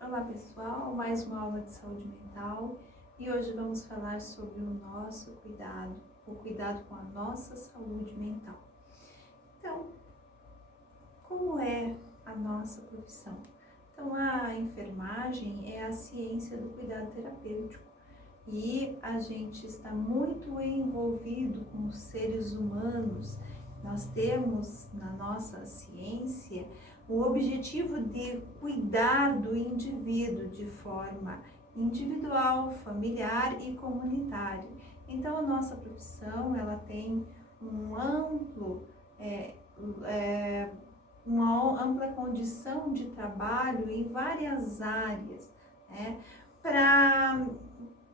Olá pessoal, mais uma aula de saúde mental e hoje vamos falar sobre o nosso cuidado, o cuidado com a nossa saúde mental. Então, como é a nossa profissão? Então, a enfermagem é a ciência do cuidado terapêutico e a gente está muito envolvido com os seres humanos. Nós temos na nossa ciência o objetivo de cuidar do indivíduo de forma individual, familiar e comunitária. Então, a nossa profissão ela tem um uma ampla condição de trabalho em várias áreas, né?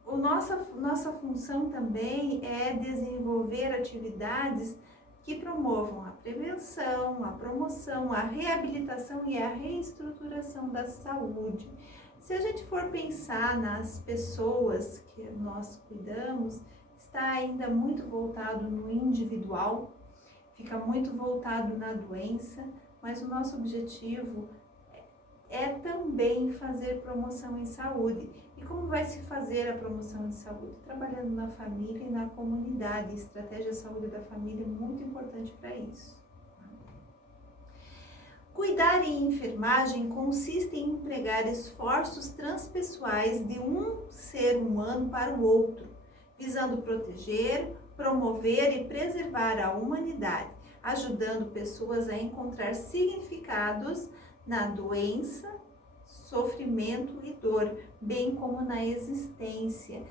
Nossa função também é desenvolver atividades que promovam a prevenção, a promoção, a reabilitação e a reestruturação da saúde. Se a gente for pensar nas pessoas que nós cuidamos, está ainda muito voltado no individual, fica muito voltado na doença, mas o nosso objetivo é também fazer promoção em saúde. E como vai se fazer a promoção em saúde? Trabalhando na família e na comunidade. Estratégia de saúde da família é muito importante para isso. Cuidar em enfermagem consiste em empregar esforços transpessoais de um ser humano para o outro, visando proteger, promover e preservar a humanidade, ajudando pessoas a encontrar significados na doença, sofrimento e dor, bem como na existência.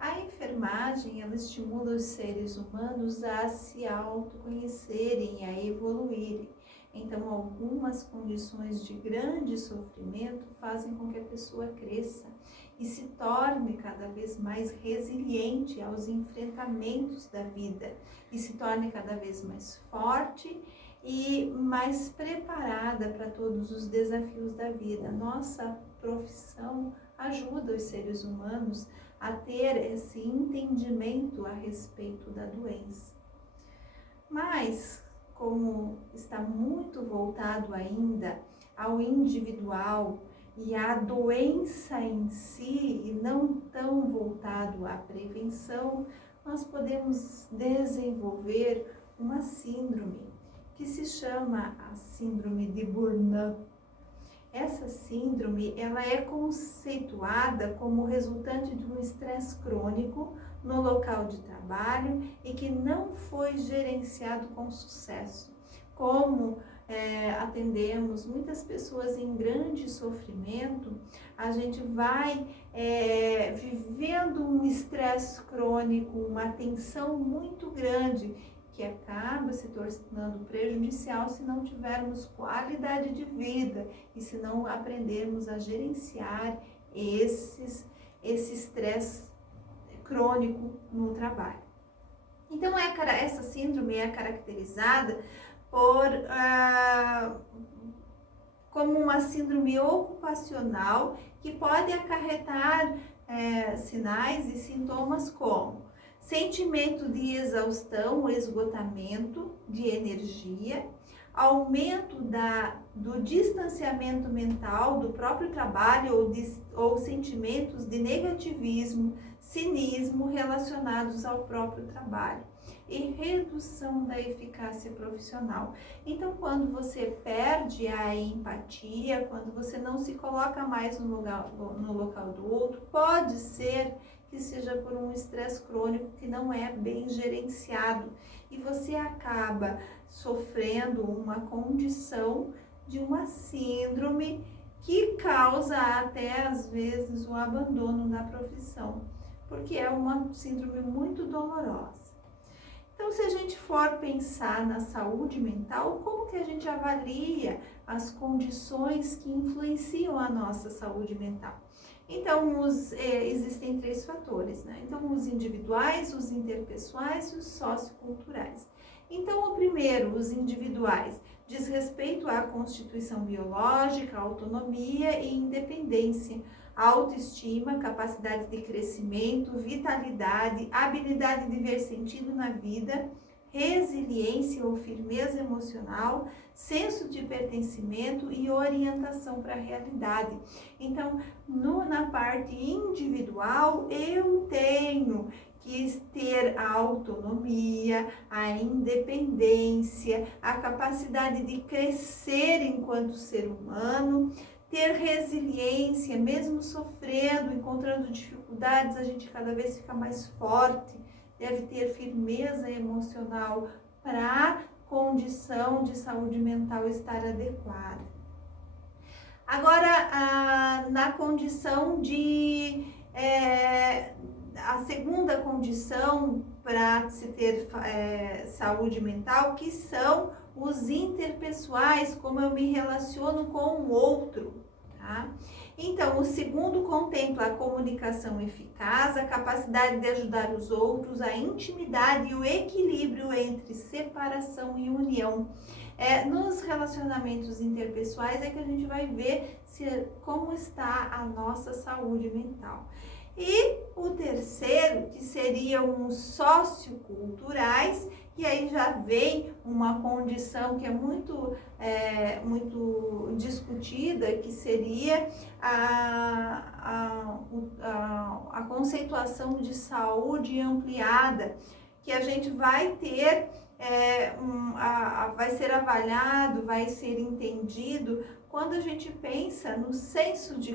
A enfermagem, ela estimula os seres humanos a se autoconhecerem, a evoluírem. Então, algumas condições de grande sofrimento fazem com que a pessoa cresça e se torne cada vez mais resiliente aos enfrentamentos da vida e se torne cada vez mais forte e mais preparada para todos os desafios da vida. Nossa profissão ajuda os seres humanos a ter esse entendimento a respeito da doença. Mas, como está muito voltado ainda ao individual e à doença em si, e não tão voltado à prevenção, nós podemos desenvolver uma síndrome que se chama a síndrome de Burnout. Essa síndrome ela é conceituada como resultante de um estresse crônico no local de trabalho e que não foi gerenciado com sucesso. Como atendemos muitas pessoas em grande sofrimento, a gente vai vivendo um estresse crônico, uma tensão muito grande, que acaba se tornando prejudicial se não tivermos qualidade de vida e se não aprendermos a gerenciar esse estresse crônico no trabalho. Então, essa síndrome é caracterizada como uma síndrome ocupacional que pode acarretar sinais e sintomas como sentimento de exaustão, esgotamento de energia, aumento do distanciamento mental do próprio trabalho ou sentimentos de negativismo, cinismo relacionados ao próprio trabalho e redução da eficácia profissional. Então, quando você perde a empatia, quando você não se coloca mais no local do outro, pode ser que seja por um estresse crônico que não é bem gerenciado e você acaba sofrendo uma condição de uma síndrome que causa até às vezes o abandono da profissão, porque é uma síndrome muito dolorosa. Então, se a gente for pensar na saúde mental, como que a gente avalia as condições que influenciam a nossa saúde mental? Então, existem 3 fatores, né? Então, os individuais, os interpessoais e os socioculturais. Então, o primeiro, os individuais, diz respeito à constituição biológica, autonomia e independência, autoestima, capacidade de crescimento, vitalidade, habilidade de ver sentido na vida, resiliência ou firmeza emocional, senso de pertencimento e orientação para a realidade. Então, na parte individual, eu tenho que ter a autonomia, a independência, a capacidade de crescer enquanto ser humano, ter resiliência, mesmo sofrendo, encontrando dificuldades, a gente cada vez fica mais forte, deve ter firmeza emocional para a condição de saúde mental estar adequada. Agora, na condição de... a segunda condição para se ter saúde mental, que são os interpessoais, como eu me relaciono com o outro, tá? Então, o segundo contempla a comunicação eficaz, a capacidade de ajudar os outros, a intimidade e o equilíbrio entre separação e união. Nos relacionamentos interpessoais é que a gente vai ver como está a nossa saúde mental. E o terceiro, que seriam os socioculturais, que aí já vem uma condição que é muito discutida, que seria a conceituação de saúde ampliada, que a gente vai ter, vai ser avaliado, vai ser entendido quando a gente pensa no senso de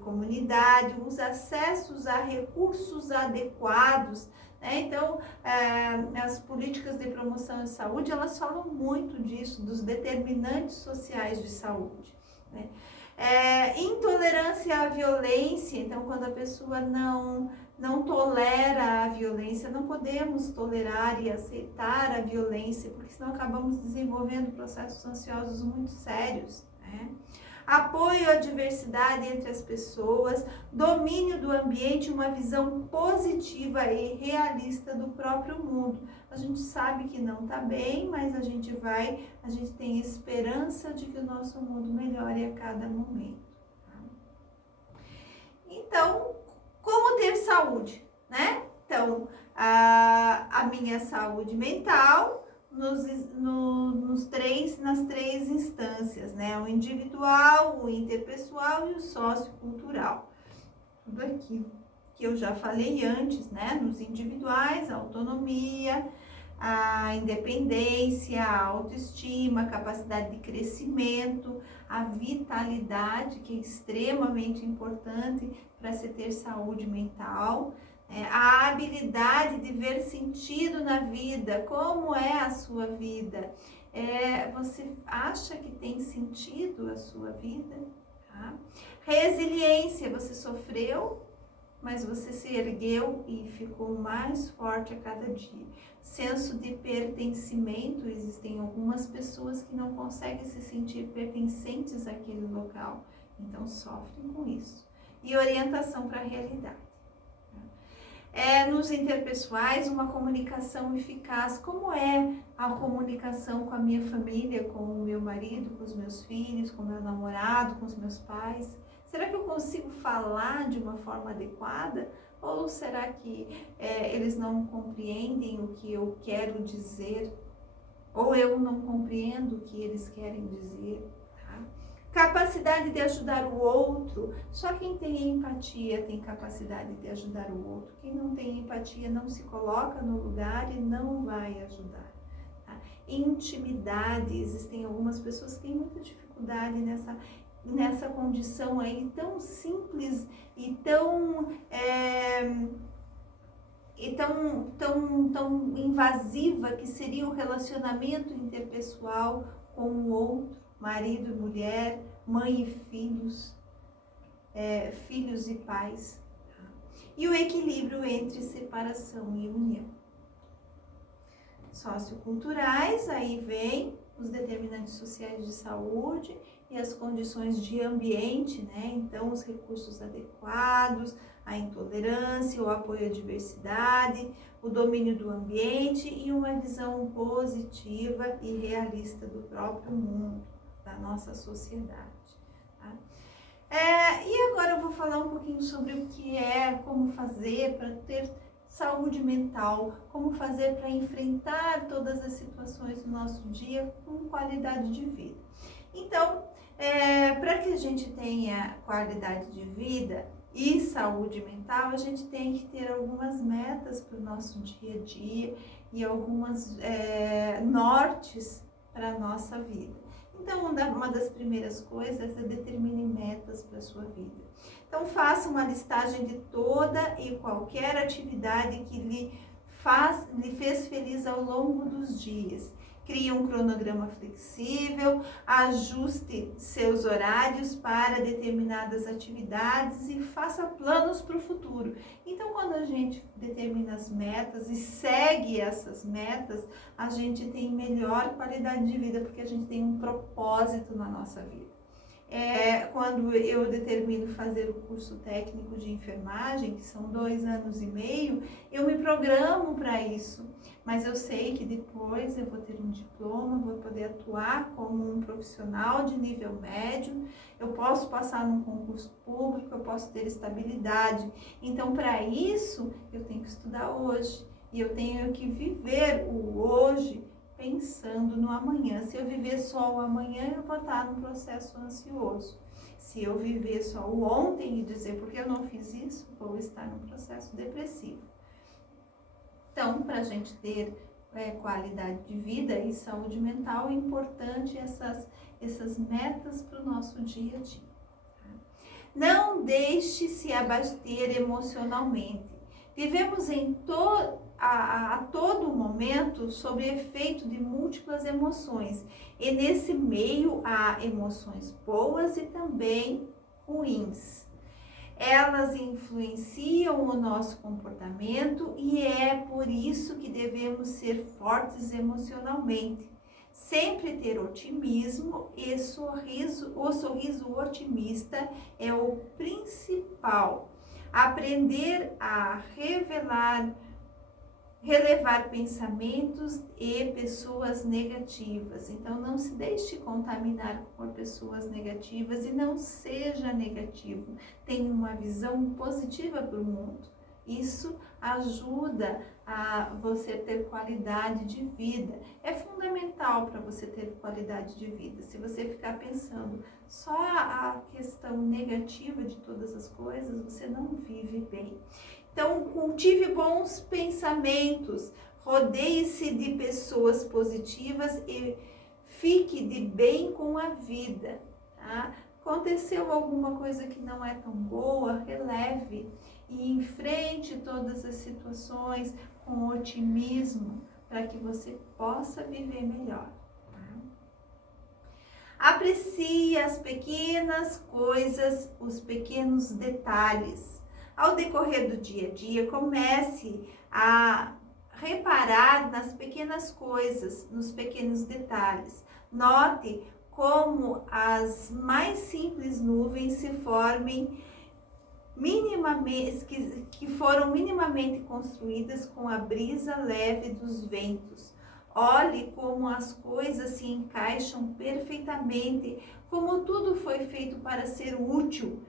comunidade, os acessos a recursos adequados, né? Então, as políticas de promoção de saúde, elas falam muito disso, dos determinantes sociais de saúde, né? Intolerância à violência, então quando a pessoa não tolera a violência, não podemos tolerar e aceitar a violência, porque senão acabamos desenvolvendo processos ansiosos muito sérios, né? Apoio à diversidade entre as pessoas, domínio do ambiente, uma visão positiva e realista do próprio mundo. A gente sabe que não está bem, mas a gente tem esperança de que o nosso mundo melhore a cada momento. Então, como ter saúde, né? Então, a minha saúde mental nas três instâncias, né? O individual, o interpessoal e o sociocultural. Tudo aquilo que eu já falei antes, né? Nos individuais, a autonomia, a independência, a autoestima, a capacidade de crescimento, a vitalidade, que é extremamente importante para se ter saúde mental, a habilidade de ver sentido na vida. Como é a sua vida? Você acha que tem sentido a sua vida? Tá? Resiliência, você sofreu, mas você se ergueu e ficou mais forte a cada dia. Senso de pertencimento, existem algumas pessoas que não conseguem se sentir pertencentes àquele local, então sofrem com isso. E orientação para a realidade. Nos interpessoais, uma comunicação eficaz. Como é a comunicação com a minha família, com o meu marido, com os meus filhos, com o meu namorado, com os meus pais? Será que eu consigo falar de uma forma adequada? Ou será que eles não compreendem o que eu quero dizer? Ou eu não compreendo o que eles querem dizer? Tá? Capacidade de ajudar o outro. Só quem tem empatia tem capacidade de ajudar o outro. Quem não tem empatia não se coloca no lugar e não vai ajudar. Tá? Intimidade. Existem algumas pessoas que têm muita dificuldade nessa condição aí tão simples e tão invasiva que seria o relacionamento interpessoal com o outro, marido e mulher, mãe e filhos, filhos e pais. E o equilíbrio entre separação e união. Socioculturais, aí vem os determinantes sociais de saúde e as condições de ambiente, né? Então, os recursos adequados, a intolerância, o apoio à diversidade, o domínio do ambiente e uma visão positiva e realista do próprio mundo, da nossa sociedade. Tá? E agora eu vou falar um pouquinho sobre o que como fazer para ter saúde mental, como fazer para enfrentar todas as situações do nosso dia com qualidade de vida. Então, para que a gente tenha qualidade de vida e saúde mental, a gente tem que ter algumas metas para o nosso dia a dia e algumas nortes para a nossa vida. Então, uma das primeiras coisas é determine metas para a sua vida. Então, faça uma listagem de toda e qualquer atividade que lhe fez feliz ao longo dos dias. Crie um cronograma flexível, ajuste seus horários para determinadas atividades e faça planos para o futuro. Então, quando a gente determina as metas e segue essas metas, a gente tem melhor qualidade de vida, porque a gente tem um propósito na nossa vida. Quando eu determino fazer o curso técnico de enfermagem, que são 2 anos e meio, eu me programo para isso. Mas eu sei que depois eu vou ter um diploma, vou poder atuar como um profissional de nível médio, eu posso passar num concurso público, eu posso ter estabilidade. Então, para isso, eu tenho que estudar hoje. E eu tenho que viver o hoje pensando no amanhã. Se eu viver só o amanhã, eu vou estar num processo ansioso. Se eu viver só o ontem e dizer porque eu não fiz isso, vou estar num processo depressivo. Então, para a gente ter qualidade de vida e saúde mental, é importante essas metas para o nosso dia a dia. Não deixe se abater emocionalmente. Vivemos a todo momento sob efeito de múltiplas emoções. E nesse meio há emoções boas e também ruins. Elas influenciam o nosso comportamento e é por isso que devemos ser fortes emocionalmente. Sempre ter otimismo e sorriso. O sorriso otimista é o principal. Aprender a relevar pensamentos e pessoas negativas. Então, não se deixe contaminar por pessoas negativas e não seja negativo. Tenha uma visão positiva para o mundo. Isso ajuda a você ter qualidade de vida. É fundamental para você ter qualidade de vida. Se você ficar pensando só a questão negativa de todas as coisas, você não vive bem. Então, cultive bons pensamentos, rodeie-se de pessoas positivas e fique de bem com a vida. Tá? Aconteceu alguma coisa que não é tão boa, releve e enfrente todas as situações com otimismo para que você possa viver melhor. Aprecie as pequenas coisas, os pequenos detalhes. Ao decorrer do dia a dia, comece a reparar nas pequenas coisas, nos pequenos detalhes. Note como as mais simples nuvens se formem que foram minimamente construídas com a brisa leve dos ventos. Olhe como as coisas se encaixam perfeitamente, como tudo foi feito para ser útil.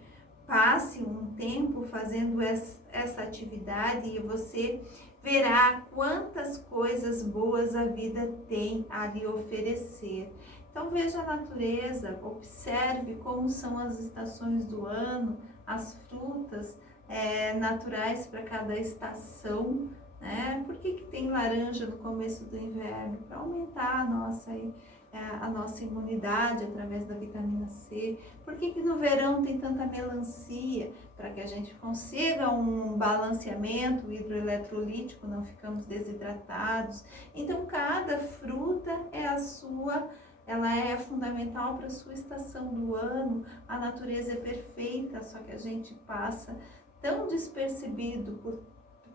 Passe um tempo fazendo essa atividade e você verá quantas coisas boas a vida tem a lhe oferecer. Então veja a natureza, observe como são as estações do ano, as frutas naturais para cada estação, né? Por que tem laranja no começo do inverno? Para aumentar a nossa imunidade através da vitamina C. Por que no verão tem tanta melancia? Para que a gente consiga um balanceamento hidroeletrolítico, não ficamos desidratados. Então, cada fruta ela é fundamental para a sua estação do ano. A natureza é perfeita, só que a gente passa tão despercebido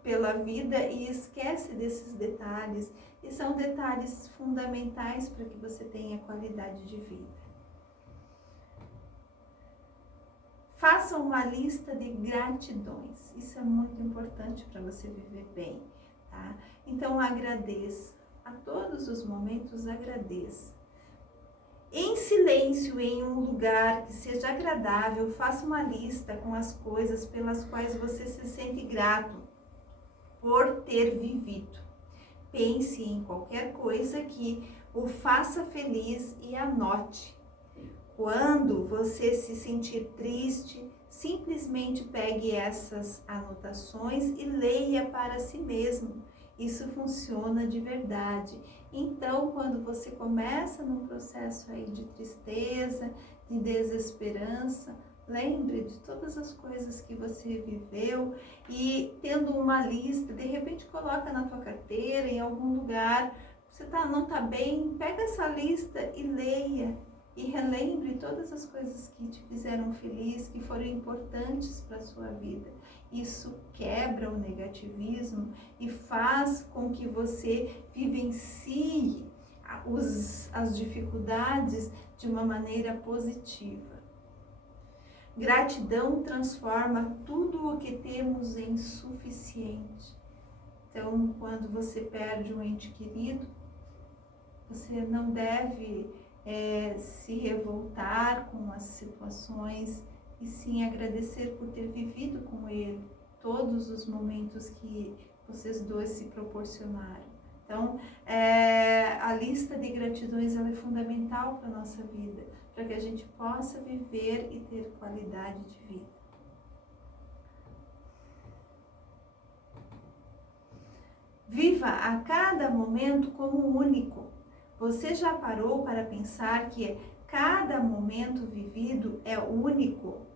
pela vida e esquece desses detalhes. E são detalhes fundamentais para que você tenha qualidade de vida. Faça uma lista de gratidões. Isso é muito importante para você viver bem, tá? Então agradeça. A todos os momentos agradeça. Em silêncio, em um lugar que seja agradável, faça uma lista com as coisas pelas quais você se sente grato. por ter vivido. Pense em qualquer coisa que o faça feliz e anote. Quando você se sentir triste, simplesmente pegue essas anotações e leia para si mesmo. Isso funciona de verdade. Então, quando você começa num processo aí de tristeza, de desesperança, lembre de todas as coisas que você viveu e tendo uma lista, de repente coloca na tua carteira, em algum lugar, você não está bem, pega essa lista e leia. E relembre todas as coisas que te fizeram feliz, que foram importantes para a sua vida. Isso quebra o negativismo e faz com que você vivencie as dificuldades de uma maneira positiva. Gratidão transforma tudo o que temos em suficiente. Então, quando você perde um ente querido, você não deve se revoltar com as situações e sim agradecer por ter vivido com ele todos os momentos que vocês dois se proporcionaram. Então, a lista de gratidões ela é fundamental para a nossa vida, para que a gente possa viver e ter qualidade de vida. Viva a cada momento como único. Você já parou para pensar que cada momento vivido é único?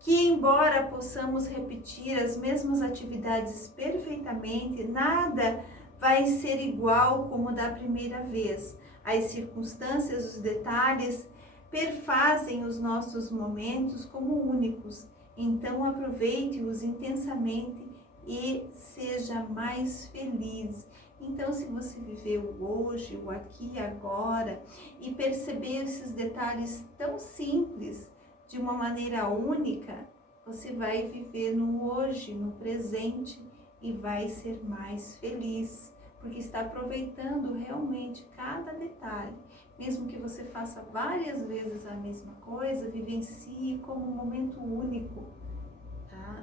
Que embora possamos repetir as mesmas atividades perfeitamente, nada vai ser igual como da primeira vez. As circunstâncias, os detalhes perfazem os nossos momentos como únicos. Então aproveite-os intensamente e seja mais feliz. Então, se você viveu hoje, o aqui e agora, e percebeu esses detalhes tão simples, de uma maneira única, você vai viver no hoje, no presente, e vai ser mais feliz, porque está aproveitando realmente cada detalhe. Mesmo que você faça várias vezes a mesma coisa, vivencie como um momento único.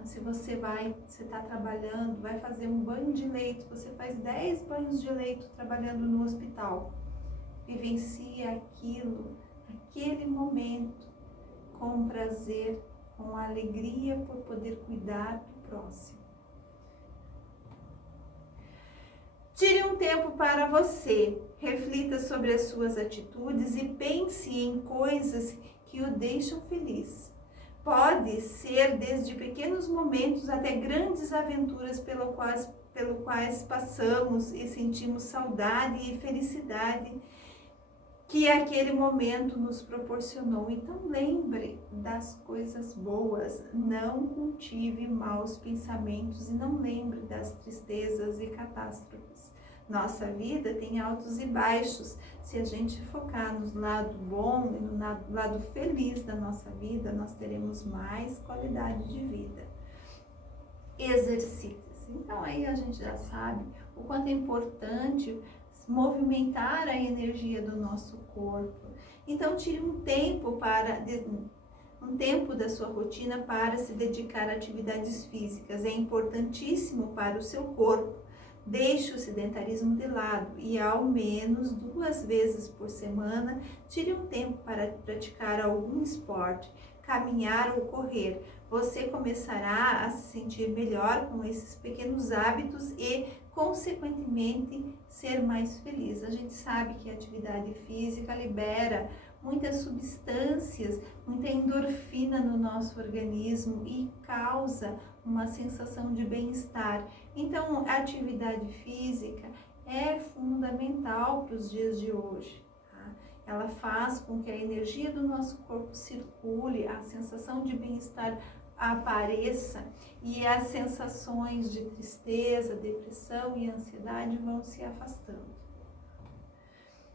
Se você está trabalhando, vai fazer um banho de leito, você faz 10 banhos de leito trabalhando no hospital. Vivencia aquilo, aquele momento, com prazer, com alegria por poder cuidar do próximo. Tire um tempo para você, reflita sobre as suas atitudes e pense em coisas que o deixam feliz. Pode ser desde pequenos momentos até grandes aventuras pelo quais passamos e sentimos saudade e felicidade que aquele momento nos proporcionou. Então lembre das coisas boas, não cultive maus pensamentos e não lembre das tristezas e catástrofes. Nossa vida tem altos e baixos. Se a gente focar no lado bom e no lado feliz da nossa vida, nós teremos mais qualidade de vida. Exercite-se. Então aí a gente já sabe o quanto é importante movimentar a energia do nosso corpo. Então tire um tempo da sua rotina para se dedicar a atividades físicas. É importantíssimo para o seu corpo. Deixe o sedentarismo de lado e ao menos 2 vezes por semana tire um tempo para praticar algum esporte, caminhar ou correr. Você começará a se sentir melhor com esses pequenos hábitos e, consequentemente, ser mais feliz. A gente sabe que a atividade física libera muitas substâncias, muita endorfina no nosso organismo e causa uma sensação de bem-estar. Então, a atividade física é fundamental para os dias de hoje. Ela faz com que a energia do nosso corpo circule, a sensação de bem-estar apareça e as sensações de tristeza, depressão e ansiedade vão se afastando.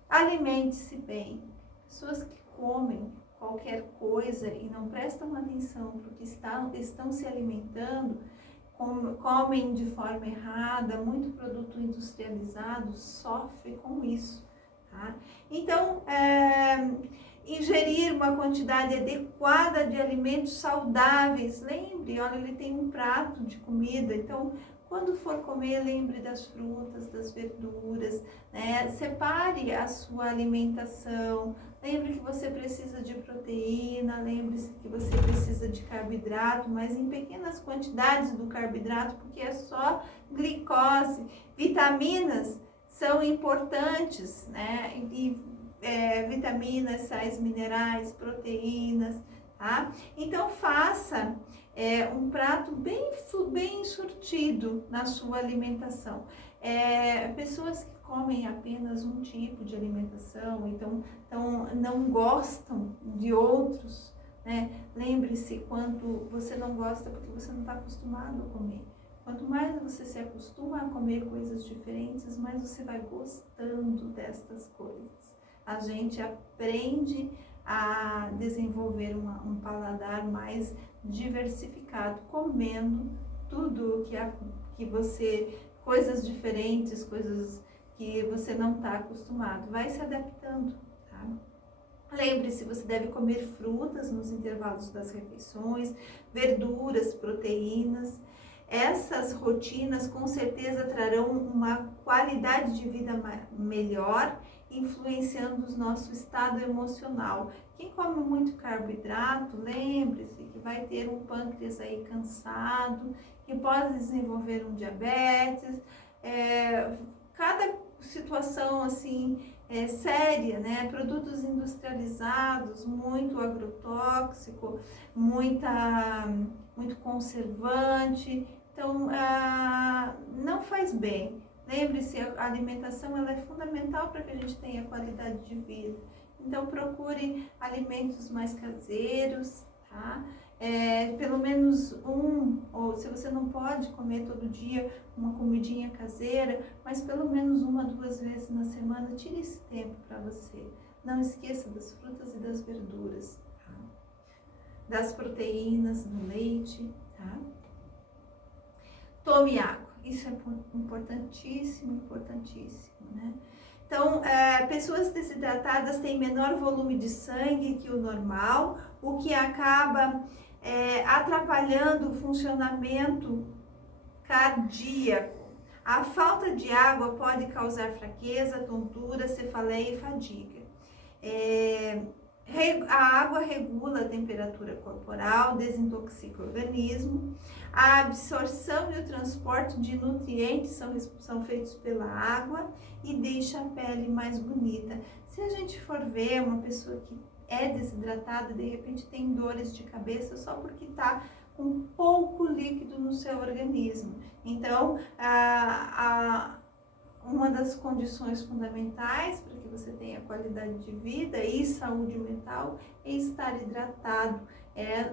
Alimente-se bem. Pessoas que comem qualquer coisa e não prestam atenção para o que estão se alimentando, comem de forma errada, muito produto industrializado, sofre com isso. Tá? Então, ingerir uma quantidade adequada de alimentos saudáveis. Lembre, olha, ele tem um prato de comida, então Quando for comer, lembre das frutas, das verduras, né? Separe a sua alimentação. Lembre que você precisa de proteína, lembre-se que você precisa de carboidrato, mas em pequenas quantidades do carboidrato, porque é só glicose. Vitaminas são importantes, né? Vitaminas, sais minerais, proteínas, tá? Então faça um prato bem surtido na sua alimentação. Pessoas que comem apenas um tipo de alimentação, então não gostam de outros, né? Lembre-se, quando você não gosta porque você não está acostumado a comer. Quanto mais você se acostuma a comer coisas diferentes, mais você vai gostando destas coisas. A gente aprende a desenvolver um paladar mais diversificado, comendo tudo que você, coisas diferentes, coisas que você não está acostumado, vai se adaptando, tá? Lembre-se, você deve comer frutas nos intervalos das refeições, verduras, proteínas. Essas rotinas com certeza trarão uma qualidade de vida melhor, influenciando o nosso estado emocional. Quem come muito carboidrato, lembre-se que vai ter um pâncreas aí cansado, que pode desenvolver um diabetes. Cada situação assim séria, né? Produtos industrializados, muito agrotóxico, muito conservante. Então, não faz bem. Lembre-se, a alimentação ela é fundamental para que a gente tenha qualidade de vida. Então, procure alimentos mais caseiros, tá? Pelo menos ou se você não pode comer todo dia uma comidinha caseira, mas pelo menos 1 a 2 vezes na semana, tire esse tempo para você. Não esqueça das frutas e das verduras, tá? Das proteínas, do leite, tá? Tome água, isso é importantíssimo, importantíssimo, né? Então, pessoas desidratadas têm menor volume de sangue que o normal, o que acaba atrapalhando o funcionamento cardíaco. A falta de água pode causar fraqueza, tontura, cefaleia e fadiga. A água regula a temperatura corporal, desintoxica o organismo. A absorção e o transporte de nutrientes são feitos pela água e deixa a pele mais bonita. Se a gente for ver uma pessoa que é desidratada, de repente tem dores de cabeça só porque está com pouco líquido no seu organismo. Então, uma das condições fundamentais para que você tenha qualidade de vida e saúde mental é estar hidratado,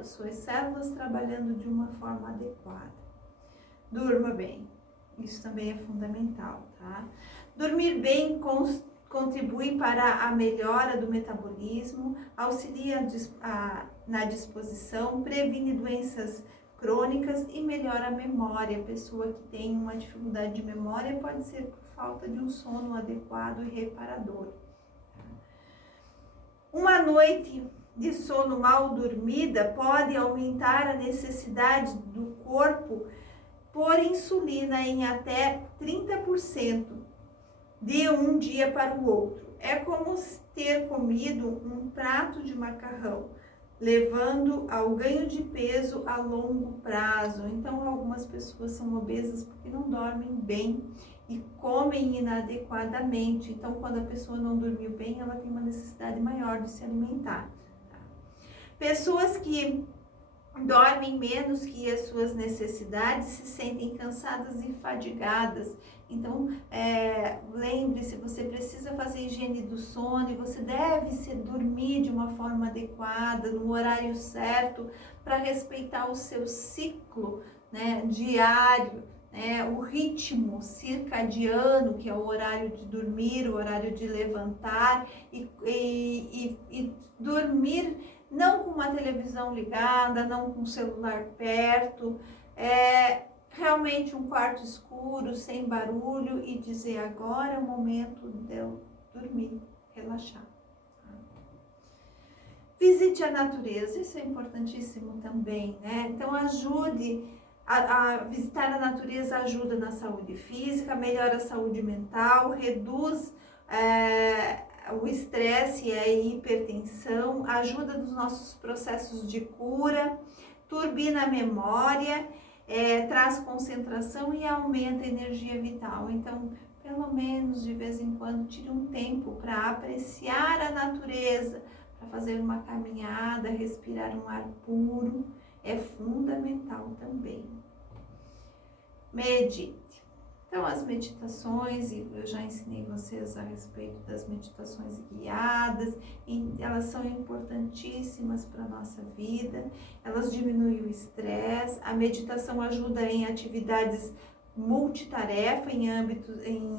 suas células trabalhando de uma forma adequada. Durma bem, isso também é fundamental, tá? Dormir bem contribui para a melhora do metabolismo, auxilia na disposição, previne doenças crônicas e melhora a memória. A pessoa que tem uma dificuldade de memória pode ser por falta de um sono adequado e reparador. Uma noite de sono mal dormida pode aumentar a necessidade do corpo por insulina em até 30% de um dia para o outro. É como ter comido um prato de macarrão, levando ao ganho de peso a longo prazo. Então, algumas pessoas são obesas porque não dormem bem e comem inadequadamente. Então, quando a pessoa não dormiu bem, ela tem uma necessidade maior de se alimentar. Pessoas que dormem menos que as suas necessidades se sentem cansadas e fadigadas. Então, lembre-se, você precisa fazer higiene do sono e você deve dormir de uma forma adequada, no horário certo, para respeitar o seu ciclo, né, diário, o ritmo circadiano, que é o horário de dormir, o horário de levantar e dormir não com uma televisão ligada, não com o celular perto, realmente um quarto escuro, sem barulho e dizer agora é o momento de eu dormir, relaxar. Visite a natureza, isso é importantíssimo também, né? Então ajude Visitar a natureza ajuda na saúde física, melhora a saúde mental, reduz o estresse e a hipertensão, ajuda nos nossos processos de cura, turbina a memória, traz concentração e aumenta a energia vital. Então, pelo menos de vez em quando, tire um tempo para apreciar a natureza, para fazer uma caminhada, respirar um ar puro, é fundamental também. Medite. Então, as meditações, eu já ensinei vocês a respeito das meditações guiadas, elas são importantíssimas para a nossa vida, elas diminuem o estresse, a meditação ajuda em atividades multitarefa, em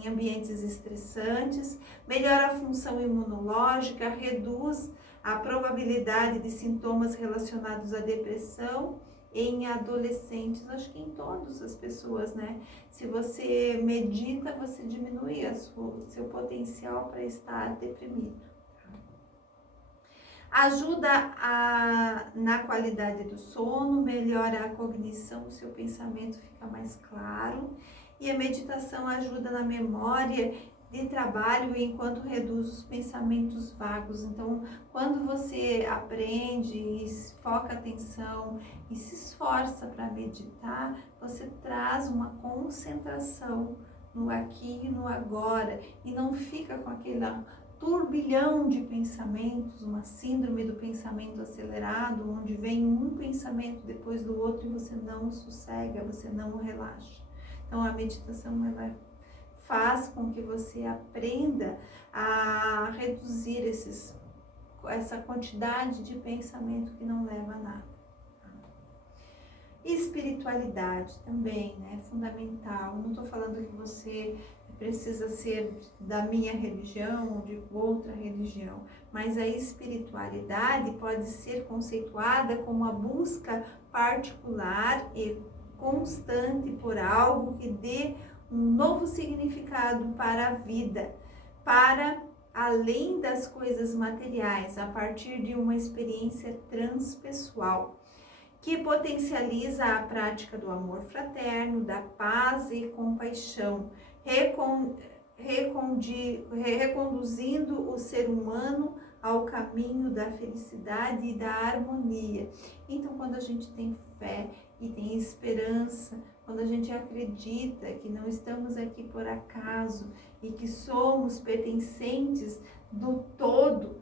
ambientes estressantes, melhora a função imunológica, reduz a probabilidade de sintomas relacionados à depressão em adolescentes, acho que em todas as pessoas, né? Se você medita, você diminui seu potencial para estar deprimido. Ajuda na qualidade do sono, melhora a cognição, o seu pensamento fica mais claro. E a meditação ajuda na memória de trabalho enquanto reduz os pensamentos vagos. Então, quando você aprende e foca atenção e se esforça para meditar, você traz uma concentração no aqui e no agora e não fica com aquele turbilhão de pensamentos, uma síndrome do pensamento acelerado, onde vem um pensamento depois do outro e você não sossega, você não relaxa. Então, a meditação, ela faz com que você aprenda a reduzir essa quantidade de pensamento que não leva a nada. Espiritualidade também, né? Fundamental. Não estou falando que você precisa ser da minha religião ou de outra religião, mas a espiritualidade pode ser conceituada como a busca particular e constante por algo que dê um novo significado para a vida, para além das coisas materiais, a partir de uma experiência transpessoal, que potencializa a prática do amor fraterno, da paz e compaixão, reconduzindo o ser humano ao caminho da felicidade e da harmonia. Então, quando a gente tem fé e tem esperança, quando a gente acredita que não estamos aqui por acaso e que somos pertencentes do todo,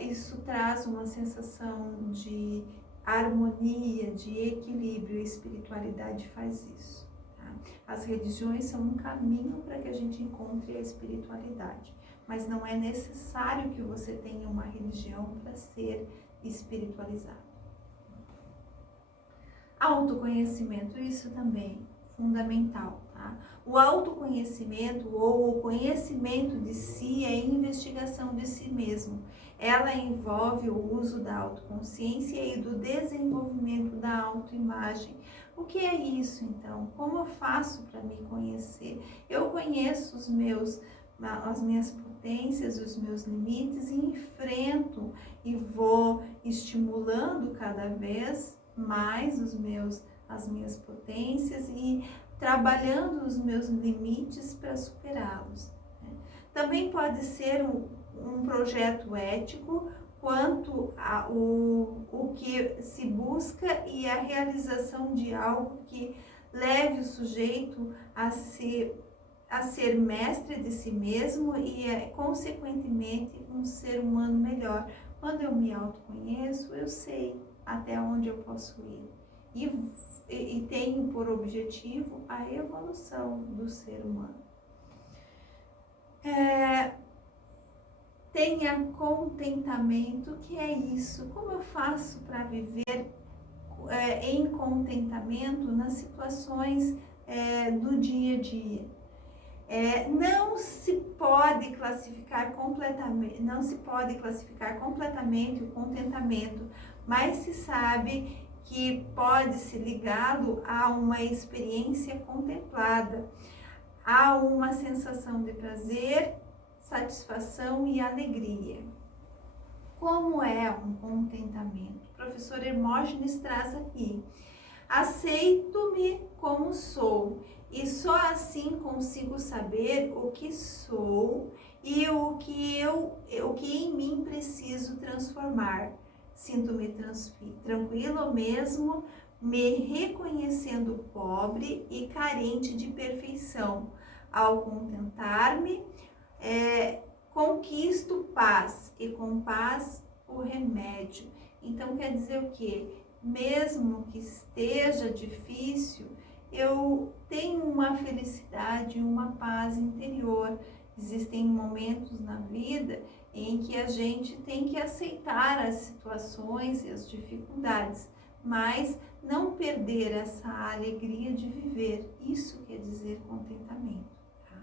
isso traz uma sensação de harmonia, de equilíbrio. A espiritualidade faz isso. Tá? As religiões são um caminho para que a gente encontre a espiritualidade, mas não é necessário que você tenha uma religião para ser espiritualizado. Autoconhecimento, isso também fundamental, tá? O autoconhecimento ou o conhecimento de si é a investigação de si mesmo. Ela envolve o uso da autoconsciência e do desenvolvimento da autoimagem. O que é isso, então? Como eu faço para me conhecer? Eu conheço as minhas potências, os meus limites e enfrento e vou estimulando cada vez mais as minhas potências e trabalhando os meus limites para superá-los. Né? Também pode ser um projeto ético quanto o que se busca e a realização de algo que leve o sujeito a ser mestre de si mesmo e, consequentemente, um ser humano melhor. Quando eu me autoconheço, eu sei até onde eu posso ir e tenho por objetivo a evolução do ser humano. Tenha contentamento. O que é isso? Como eu faço para viver em contentamento nas situações do dia a dia? Não se pode classificar completamente o contentamento, mas se sabe que pode se ligá-lo a uma experiência contemplada, a uma sensação de prazer, satisfação e alegria. Como é um contentamento? O professor Hermógenes traz aqui. Aceito-me como sou e só assim consigo saber o que sou e o que em mim preciso transformar. Sinto-me tranquilo mesmo, me reconhecendo pobre e carente de perfeição. Ao contentar-me, conquisto paz e com paz o remédio. Então quer dizer o quê? Mesmo que esteja difícil, eu tenho uma felicidade, uma paz interior. Existem momentos na vida em que a gente tem que aceitar as situações e as dificuldades, mas não perder essa alegria de viver. Isso quer dizer contentamento. Tá?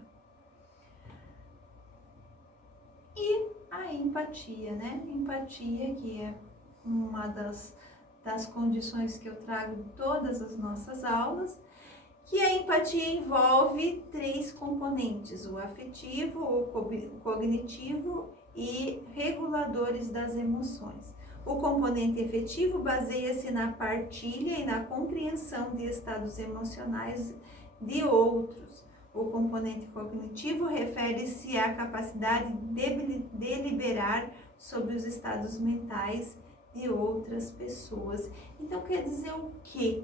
E a empatia, né? Empatia, que é uma das condições que eu trago em todas as nossas aulas, que a empatia envolve 3 componentes: o afetivo, o cognitivo e reguladores das emoções. O componente efetivo baseia-se na partilha e na compreensão de estados emocionais de outros. O componente cognitivo refere-se à capacidade de deliberar sobre os estados mentais de outras pessoas. Então quer dizer o quê?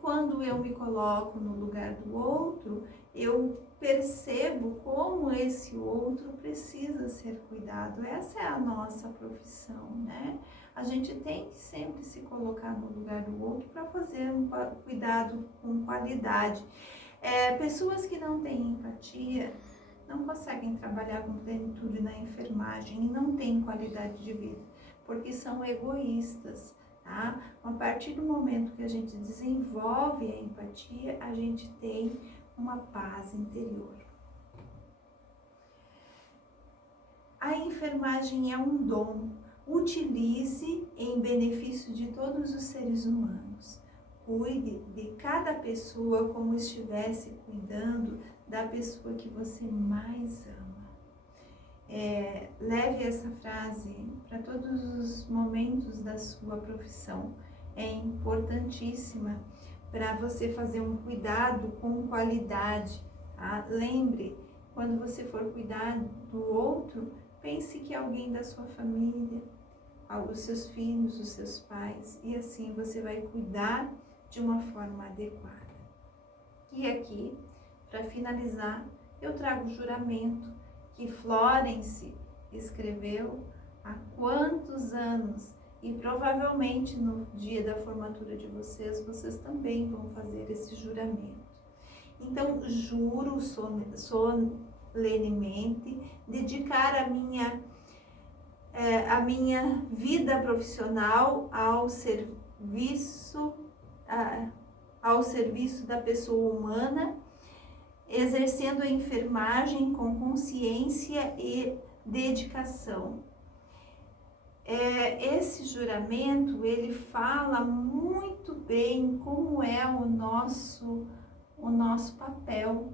Quando eu me coloco no lugar do outro, eu percebo como esse outro precisa ser cuidado. Essa é a nossa profissão, né? A gente tem que sempre se colocar no lugar do outro para fazer um cuidado com qualidade. Pessoas que não têm empatia não conseguem trabalhar com plenitude na enfermagem e não têm qualidade de vida, porque são egoístas. Tá? A partir do momento que a gente desenvolve a empatia, a gente tem uma paz interior. A enfermagem é um dom. Utilize em benefício de todos os seres humanos. Cuide de cada pessoa como estivesse cuidando da pessoa que você mais ama. Leve essa frase para todos os momentos da sua profissão. É importantíssima para você fazer um cuidado com qualidade. Tá? Lembre, quando você for cuidar do outro, pense que é alguém da sua família, os seus filhos, os seus pais, e assim você vai cuidar de uma forma adequada. E aqui, para finalizar, eu trago o juramento que Florence escreveu há quantos anos, e provavelmente no dia da formatura de vocês, vocês também vão fazer esse juramento. Então, juro solenemente dedicar a minha vida profissional ao serviço da pessoa humana, exercendo a enfermagem com consciência e dedicação. Esse juramento, ele fala muito bem como é o nosso papel,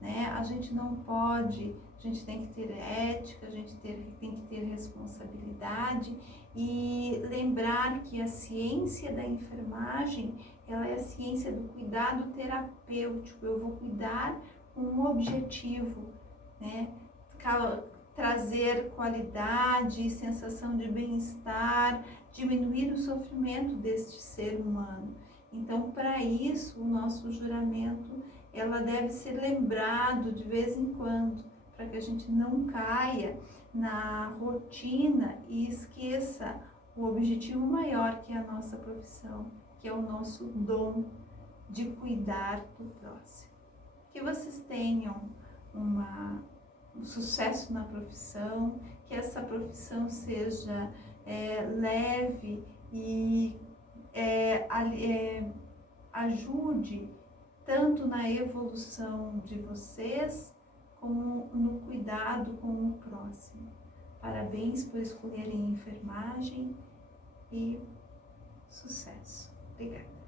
né? A gente não pode, a gente tem que ter ética, a gente tem que ter responsabilidade e lembrar que a ciência da enfermagem, ela é a ciência do cuidado terapêutico. Eu vou cuidar com um objetivo, né? Trazer qualidade, sensação de bem-estar, diminuir o sofrimento deste ser humano. Então, para isso, o nosso juramento, ela deve ser lembrado de vez em quando, para que a gente não caia na rotina e esqueça o objetivo maior, que é a nossa profissão, que é o nosso dom de cuidar do próximo. Que vocês tenham um sucesso na profissão, que essa profissão seja leve e ajude tanto na evolução de vocês, como no cuidado com o próximo. Parabéns por escolherem enfermagem e sucesso. Obrigada.